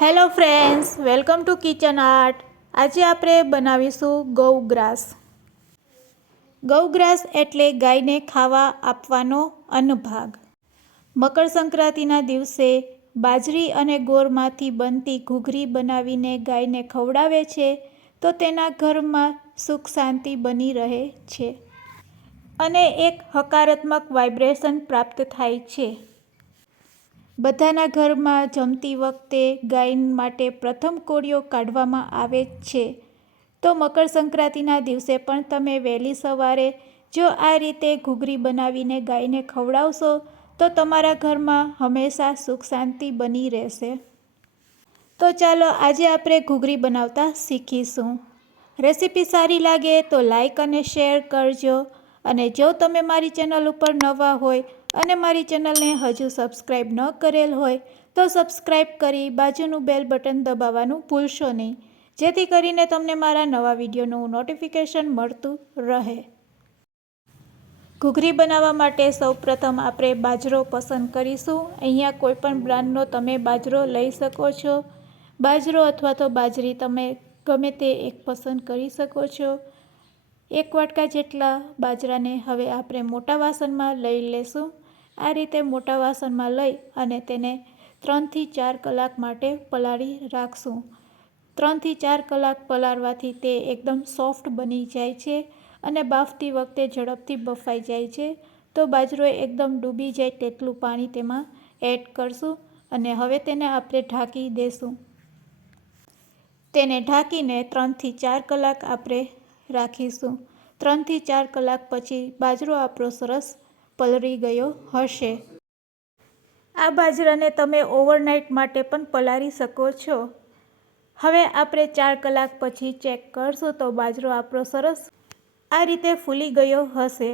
Hello friends, welcome to kitchen art. આજે આપણે બનાવીશું ગૌગ્રાસ ગૌગ્રાસ એટલે ગાયને ખાવા આપવાનો અન્નભાગ. મકર સંક્રાંતિના દિવસે બાજરી અને ગોળમાંથી બનતી ઘૂઘરી બનાવીને ગાયને ખવડાવે છે, તો તેના ઘરમાં સુખ શાંતિ બની રહે છે. અને એક હકારાત્મક વાઇબ્રેશન પ્રાપ્ત થાય છે. બધાના ઘરમાં જમતી વખતે ગાય માટે પ્રથમ કોળિયો કાઢવામાં આવે છે. તો મકર સંક્રાંતિના દિવસે પણ તમે વહેલી સવારે જો આ રીતે ઘૂઘરી બનાવીને ગાયને ખવડાવશો, તો તમારા ઘરમાં હંમેશા સુખ શાંતિ બની રહેશે. તો ચાલો આજે આપણે ઘૂઘરી બનાવતા શીખીશું. રેસીપી સારી લાગે તો લાઈક અને શેર કરજો. અને જો તમે મારી ચેનલ ઉપર નવા હોય અને મારી ચેનલને હજુ સબસ્ક્રાઈબ ન કરેલ હોય, તો સબસ્ક્રાઈબ કરી બાજુનું બેલ બટન દબાવવાનું ભૂલશો નહીં. જેથી કરીને તમને મારા નવા વિડીયોનું નોટિફિકેશન મળતું રહે. ઘૂઘરી બનાવવા માટે સૌપ્રથમ આપણે બાજરો પસંદ કરીશું. અહીંયા કોઈપણ બ્રાન્ડનો તમે બાજરો લઈ શકો છો. બાજરો અથવા તો બાજરી તમે ગમે તે એક પસંદ કરી શકો છો. એક વાટકા જેટલા બાજરાને હવે આપણે મોટા વાસણમાં લઈ લેશું. આ રીતે મોટા વાસણમાં લઈ અને તેને ત્રણથી ચાર કલાક માટે પલાળી રાખશું. ત્રણથી ચાર કલાક પલાળવાથી તે એકદમ સોફ્ટ બની જાય છે અને બાફતી વખતે ઝડપથી બફાઈ જાય છે. તો બાજરો એકદમ ડૂબી જાય તેટલું પાણી તેમાં એડ કરશું અને હવે તેને આપણે ઢાંકી દેશું. તેને ઢાંકીને ત્રણથી ચાર કલાક આપણે રાખીશું. ત્રણથી ચાર કલાક પછી બાજરો આપણો સરસ પલળી ગયો હશે. આ બાજરાને તમે ઓવરનાઇટ માટે પણ પલાળી શકો છો. હવે આપણે ચાર કલાક પછી ચેક કરશું તો બાજરો આપણો સરસ આ રીતે ફૂલી ગયો હશે.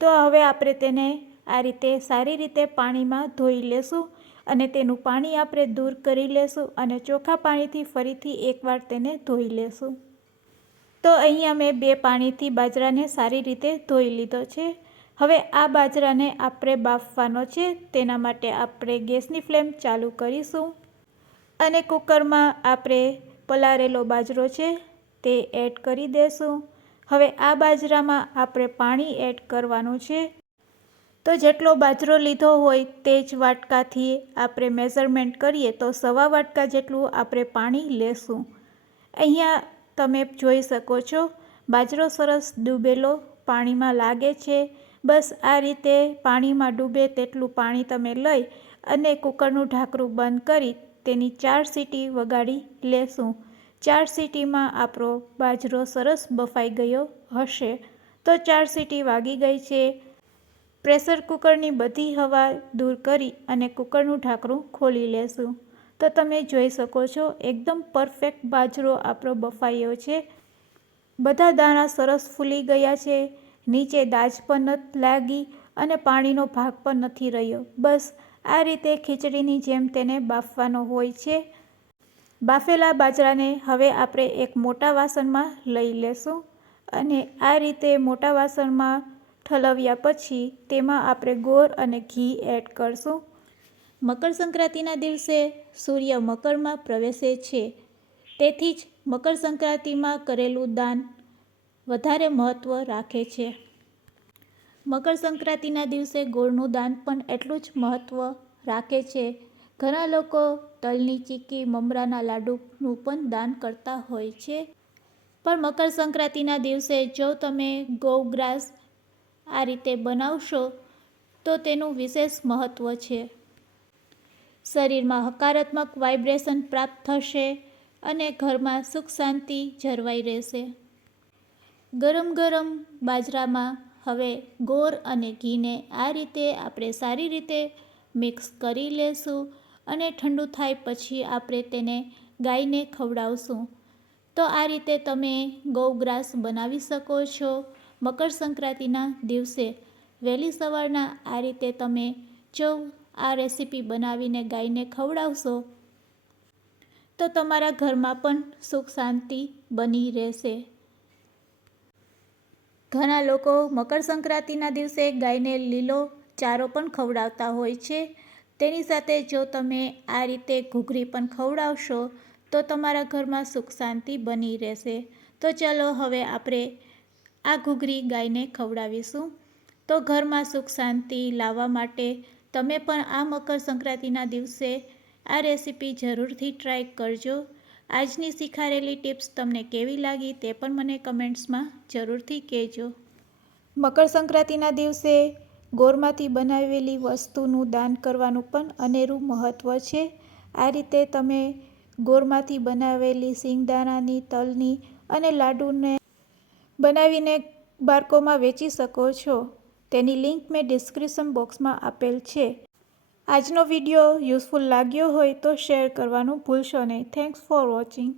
તો હવે આપણે તેને આ રીતે સારી રીતે પાણીમાં ધોઈ લેશું અને તેનું પાણી આપણે દૂર કરી લેશું અને ચોખ્ખા પાણીથી ફરીથી એકવાર તેને ધોઈ લેશું. તો અહીંયા મેં બે પાણીથી બાજરાને સારી રીતે ધોઈ લીધો છે. હવે આ બાજરાને આપણે બાફવાનો છે, તેના માટે આપણે ગેસની ફ્લેમ ચાલુ કરીશું. અને કુકરમાં આપણે પલાળેલો બાજરો છે, તે એડ કરી દેશું. હવે આ બાજરામાં આપણે પાણી એડ કરવાનું છે. તો જેટલો બાજરો લીધો હોય તે જ વાટકાથી આપણે મેઝરમેન્ટ કરીએ તો સવા વાટકા જેટલું આપણે પાણી લેશું. અહીંયા તમે જોઈ શકો છો. બાજરો સરસ ડૂબેલો પાણીમાં લાગે છે. બસ આ રીતે પાણીમાં ડૂબે તેટલું પાણી તમે લઈ અને કુકરનું ઢાંકણું બંધ કરી તેની ચાર સીટી વગાડી લેશું. ચાર સીટીમાં આપણો બાજરો સરસ બફાઈ ગયો હશે. તો ચાર સીટી વાગી ગઈ છે. પ્રેશર કુકરની બધી હવા દૂર કરી અને કુકરનું ઢાંકણું ખોલી લેશું. તો તમે જોઈ શકો છો, એકદમ પરફેક્ટ બાજરો આપણો બફાયો છે. બધા દાણા સરસ ફૂલી ગયા છે, નીચે દાજ પણ લાગી અને પાણીનો ભાગ પણ નથી રહ્યો. બસ, આ રીતે ખીચડીની જેમ તેને બાફવાનો હોય છે. બાફેલા બાજરાને હવે આપણે એક મોટા વાસણમાં લઈ લેશું અને આ રીતે મોટા વાસણમાં ઠલવ્યા પછી તેમાં આપણે ગોળ અને ઘી એડ કરશું. મકર સંક્રાંતિના દિવસે સૂર્ય મકરમાં પ્રવેશે છે. તેથી જ મકર સંક્રાંતિમાં કરેલું દાન વધારે મહત્ત્વ રાખે છે. મકર સંક્રાંતિના દિવસે ગોળનું દાન પણ એટલું જ મહત્ત્વ રાખે છે. ઘણા લોકો તલની ચીકી, મમરાના લાડુનું પણ દાન કરતા હોય છે. પણ મકર સંક્રાંતિના દિવસે જો તમે ગૌગ્રાસ આ રીતે બનાવશો, તો તેનું વિશેષ મહત્ત્વ છે. શરીરમાં હકારાત્મક વાઇબ્રેશન પ્રાપ્ત થશે અને ઘરમાં સુખ શાંતિ જળવાઈ રહેશે. ગરમ ગરમ બાજરામાં હવે ગોળ અને ઘીને આ રીતે આપણે સારી રીતે મિક્સ કરી લેશું અને ઠંડુ થાય પછી આપણે તેને ગાયને ખવડાવશું. તો આ રીતે તમે ગૌગ્રાસ બનાવી શકો છો. મકર સંક્રાંતિના દિવસે વહેલી સવારના આ રીતે તમે જો આ રેસીપી બનાવીને ગાયને ખવડાવશો? તો તમારા ઘરમાં પણ સુખ શાંતિ બની રહેશે. ઘણા લોકો મકર સંક્રાંતિના દિવસે ગાયને લીલો ચારો પણ ખવડાવતા હોય છે. તેની સાથે જો તમે આ રીતે ઘૂઘરી પણ ખવડાવશો, તો તમારા ઘરમાં સુખ શાંતિ બની રહેશે. તો ચાલો હવે આપણે આ ઘૂઘરી ગાયને ખવડાવીશું. તો ઘરમાં સુખ શાંતિ લાવવા માટે તમે પણ આ મકર સંક્રાંતિના દિવસે આ રેસીપી જરૂરથી ટ્રાય કરજો. આજની શીખારેલી ટિપ્સ તમને કેવી લાગી તે પણ મને કમેન્ટ્સમાં જરૂરથી કહેજો. મકર સંક્રાંતિના દિવસે ગોળમાંથી બનાવેલી વસ્તુનું દાન કરવાનું પણ અનેરું મહત્ત્વ છે. આ રીતે તમે ગોળમાંથી બનાવેલી સિંગદાણાની, તલની અને લાડુને બનાવીને બાળકોમાં વેચી શકો છો. તેની લિંક મેં ડિસ્ક્રિપ્શન બોક્સમાં આપેલ છે. આજનો વીડિયો યુઝફુલ લાગ્યો હોય તો શેર કરવાનું ભૂલશો નહીં. Thanks for watching.